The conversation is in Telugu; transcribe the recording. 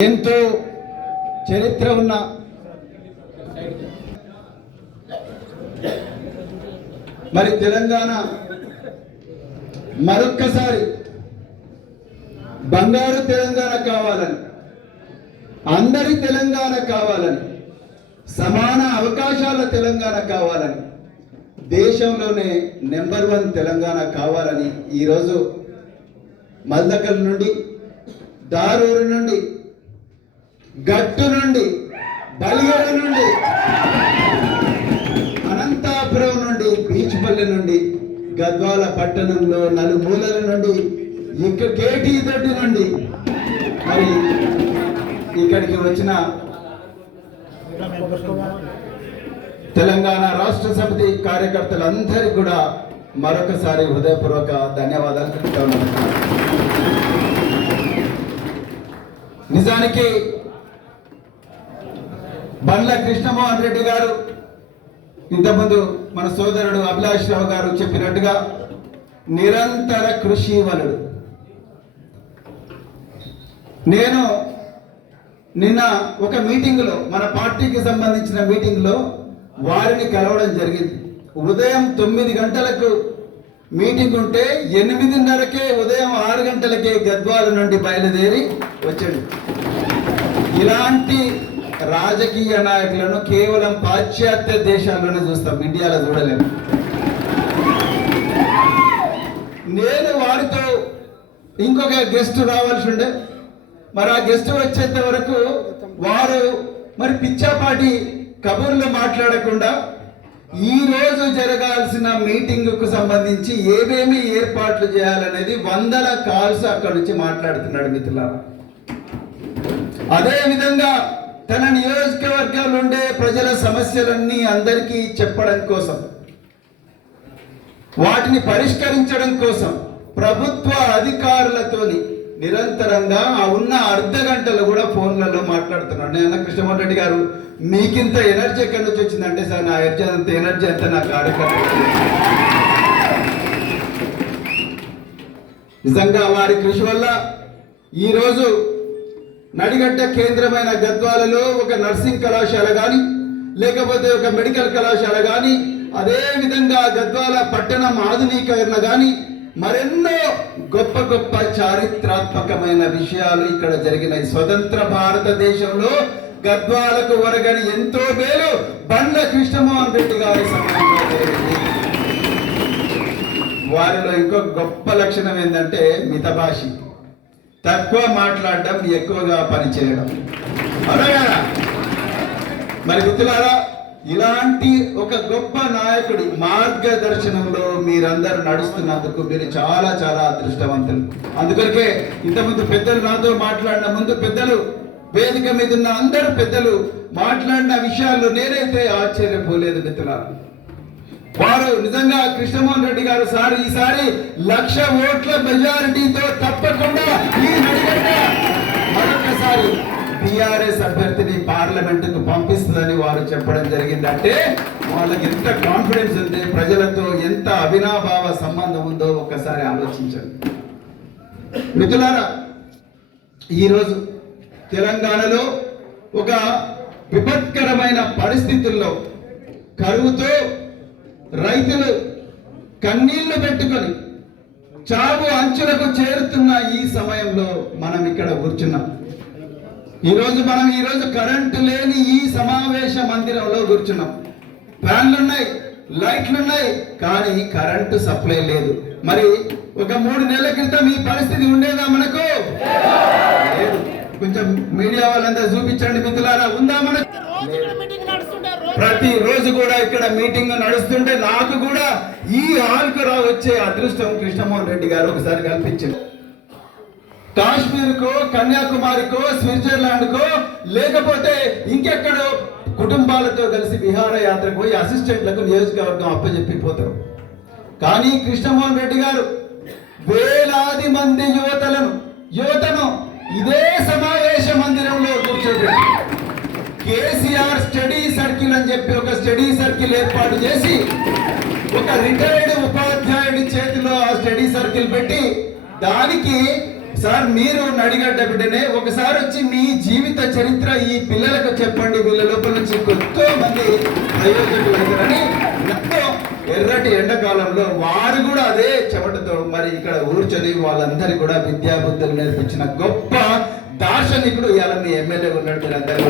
ఎంతో చరిత్ర ఉన్న మరి తెలంగాణ మరొక్కసారి బంగారు తెలంగాణ కావాలని అందరి తెలంగాణ కావాలని సమాన అవకాశాల తెలంగాణ కావాలని దేశంలోనే నెంబర్ వన్ తెలంగాణ కావాలని ఈరోజు మల్దకల్ నుండి దారూరు నుండి గట్టు నుండి బలిగడ నుండి అనంతాపురం నుండి బీచ్పల్లి నుండి గద్వాల పట్టణంలో నలుమూలల నుండి ఇక్కడ కేటీ దొడ్డి నుండి. మరి ఇక్కడికి వచ్చిన తెలంగాణ రాష్ట్ర సమితి కార్యకర్తలందరికీ కూడా మరొకసారి హృదయపూర్వక ధన్యవాదాలు నిజానికి బండ్ల కృష్ణమోహన్ రెడ్డి గారు ఇంతకుముందు మన సోదరుడు అభిలాష్ రావు గారు చెప్పినట్టుగా నిరంతర కృషి వలుడు నేను నిన్న ఒక మీటింగ్లో మన పార్టీకి సంబంధించిన మీటింగ్లో వారిని కలవడం జరిగింది. ఉదయం తొమ్మిది గంటలకు మీటింగ్ ఉంటే ఎనిమిదిన్నరకే ఉదయం ఆరు గంటలకే గద్వాల నుండి బయలుదేరి వచ్చాడు. ఇలాంటి రాజకీయ నాయకులను కేవలం పాశ్చాత్య దేశాల్లోనే చూస్తాం ఇండియాలో చూడలేము నేను వారితో ఇంకొక గెస్ట్ రావాల్సి ఉండే మరి ఆ గెస్ట్ వచ్చేంత వరకు వారు మరి పిచ్చాపాటి కబుర్లు మాట్లాడకుండా ఈ రోజు జరగాల్సిన మీటింగ్కు సంబంధించి ఏమేమి ఏర్పాట్లు చేయాలనేది వందల కాల్స్ అక్కడి నుంచి మాట్లాడుతున్నాడు మిత్రులారా. అదే విధంగా తన నియోజకవర్గంలో ఉండే ప్రజల సమస్యలన్నీ అందరికీ చెప్పడం కోసం వాటిని పరిష్కరించడం కోసం ప్రభుత్వ అధికారులతోని నిరంతరంగా ఆ ఉన్న అర్ధ గంటలు కూడా ఫోన్లలో మాట్లాడుతున్నాడు. నేను కృష్ణమోహన్ రెడ్డి గారు మీకింత ఎనర్జీ ఎక్కడి నుంచి వచ్చిందంటే సార్ నా ఎనర్జీ అంత ఎనర్జీ అంతా నా కార్యక్రమం నిజంగా వారి కృషి వల్ల ఈరోజు నడిగడ్డ కేంద్రమైన గద్వాలలో ఒక నర్సింగ్ కళాశాల కానీ లేకపోతే ఒక మెడికల్ కళాశాల కానీ అదే విధంగా గద్వాల పట్టణం ఆధునీకరణ కానీ మరెన్నో గొప్ప గొప్ప చారిత్రాత్మకమైన విషయాలు ఇక్కడ జరిగినాయి. స్వతంత్ర భారతదేశంలో గద్వాలకు వరగని ఎంతో పేరు బండ్ల కృష్ణమోహన్ రెడ్డి గారి వారిలో ఇంకో గొప్ప లక్షణం ఏంటంటే మితభాషి. తక్కువ మాట్లాడడం ఎక్కువగా పనిచేయడం. అవునా మరి మిత్రులారా ఇలాంటి ఒక గొప్ప నాయకుడి మార్గదర్శనంలో మీరందరూ నడుస్తున్నందుకు మీరు చాలా చాలా అదృష్టవంతులు. అందుకొరకే ఇంతకుముందు పెద్దలు నాతో మాట్లాడిన ముందు పెద్దలు వేదిక మీద ఉన్న అందరు పెద్దలు మాట్లాడిన విషయాల్లో నేనైతే ఆశ్చర్యపోలేదు మిత్రులారా. వారు నిజంగా కృష్ణమోహన్ రెడ్డి గారు సార్ ఈసారి లక్ష ఓట్ల మెజారిటీతో తప్పకుండా ఈ నడిగడ్డ మరొకసారి టిఆర్ఎస్ అభ్యర్థిని పార్లమెంట్కు పంపిస్తుందని వారు చెప్పడం జరిగింది అంటే వాళ్ళకి ఎంత కాన్ఫిడెన్స్ ఉంది ప్రజలతో ఎంత అవినాభావ సంబంధం ఉందో ఒక్కసారి ఆలోచించండి. మిత్రులారా ఈరోజు తెలంగాణలో ఒక విపత్కరమైన పరిస్థితుల్లో కరువుతో రైతులు కన్నీళ్ళు పెట్టుకొని చావు అంచులకు చేరుతున్న ఈ సమయంలో మనం ఇక్కడ కూర్చున్నాం. ఈరోజు మనం ఈరోజు కరెంటు లేని ఈ సమావేశ మందిరంలో కూర్చున్నాం. ఫ్యాన్లున్నాయి లైట్లున్నాయి లైట్లు ఉన్నాయి కానీ కరెంటు సప్లై లేదు. మరి ఒక మూడు నెలల క్రితం ఈ పరిస్థితి ఉండేదా మనకు? కొంచెం మీడియా వాళ్ళందరూ చూపించండి మిత్రులారా ఉందా మనకు? ప్రతి రోజు కూడా ఇక్కడ మీటింగ్ నడుస్తుంటే నాకు కూడా ఈ హాల్కు రా వచ్చే అదృష్టం కృష్ణమోహన్ రెడ్డి గారు ఒకసారి కల్పించింది. కాశ్మీర్కో కన్యాకుమారికో స్విట్జర్లాండ్కో లేకపోతే ఇంకెక్కడో కుటుంబాలతో కలిసి విహారయాత్రకు పోయి అసిస్టెంట్లకు నియోజకవర్గం అప్పచెప్పిపోతారు కానీ కృష్ణమోహన్ రెడ్డి గారు వేలాది మంది యువతలను యువతను ఇదే సమావేశ మందిరంలో కూర్చోబెట్టి కేసీఆర్ స్టడీ సర్కిల్ అని చెప్పి ఒక స్టడీ సర్కిల్ ఏర్పాటు చేసి ఒక రిటైర్డ్ ఉపాధ్యాయుడి చేతిలో ఆ స్టడీ సర్కిల్ పెట్టి దానికి సార్ మీరు నడిగడ్డ బిడ్డనే ఒకసారి వచ్చి మీ జీవిత చరిత్ర ఈ పిల్లలకు చెప్పండి వీళ్ళ లోపల నుంచి ఎంతో మంది ప్రయోజకులు అవుతారని ఎంతో ఎర్రటి ఎండాకాలంలో వారు కూడా అదే చెమటతో మరి ఇక్కడ ఊర్చొని వాళ్ళందరికీ కూడా విద్యాబుద్ధులు నేర్పించిన గొప్ప దార్శనికుడు ఇవాళ మీ ఎమ్మెల్యే ఉన్నట్టు అందరూ